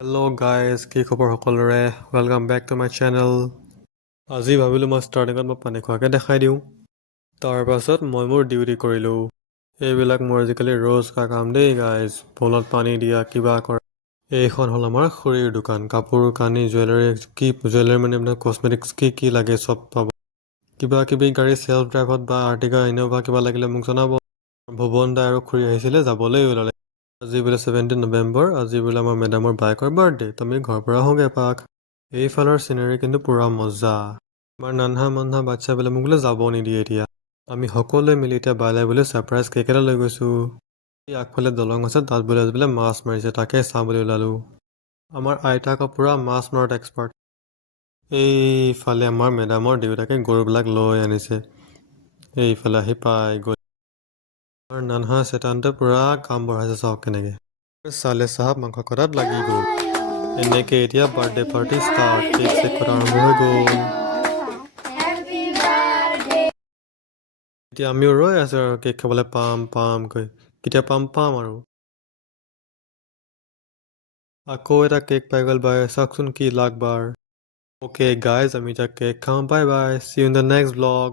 Hello' guys, কি খবৰ সকলোৰে? Welcome back to my channel. আজি ভাবিলোঁ মই ষ্টাৰ্টিঙত মই পানী খোৱাকৈ দেখাই দিওঁ। তাৰপাছত মই মোৰ ডিউটি কৰিলোঁ। এইবিলাক মোৰ আজিকালি ৰোজকা কাম দেই গাইজ। বলত পানী দিয়া, কিবা কৰা। এইখন হ'ল আমাৰ খৰিৰ দোকান। কাপোৰ কানি জুৱেলাৰী মানে আপোনাৰ কছমেটিক্স কি লাগে চব পাব। কিবা কিবি গাড়ী চেল্ফ ড্ৰাইভত বা আৰ্টিকা ইন'ভা কিবা লাগিলে মোক জনাব। ভুৱন দা আৰু খুৰী আহিছিলে, যাবলৈ ওলালে। আজি বোলে 17 নৱেম্বৰ, আজি বোলে আমাৰ মেডামৰ বাইকৰ বাৰ্থডে। তুমি ঘৰৰ পৰা আহোঁগৈ এপাক। এইফালৰ চিনেৰী কিন্তু পুৰা মজা। আমাৰ নানহা মনহা বাচ্ছাবিলাক মোক বোলে যাব নিদিয়ে এতিয়া। আমি সকলোৱে মিলি এতিয়া বাইলাই বোলে ছাৰপ্ৰাইজ কেক এটা লৈ গৈছোঁ। এই আগফালে দলং আছে, তাত বোলে মাছ মাৰিছে, তাকে চাওঁ বুলি ওলালোঁ। আমাৰ আইতা আকৌ পুৰা মাছ মৰাত এক্সপাৰ্ট। এইফালে আমাৰ মেডামৰ দেউতাকে গৰুবিলাক লৈ আনিছে। এইফালে আহি পাই গ'ল। আৰু নানহা চেতানতে পুৰা কাম বঢ়াইছে, চাওক কেনেকৈ। চালে চাহাব মাংস কটাত লাগি গ'ল। এনেকৈ এতিয়া বাৰ্থডে পাৰ্টি ষ্টাৰ্ট। কেক চেক কটা আৰম্ভ হৈ গ'ল। এতিয়া আমিও ৰৈ আছোঁ আৰু কেক খাবলৈ পামকৈ। কেতিয়া পাম আৰু। আকৌ এটা কেক পাই গ'ল বাই, চাওকচোন কি লাক বাৰ। অ'কে গাইজ, আমি এতিয়া কেক খাওঁ। Bye bye, see you in the next blog.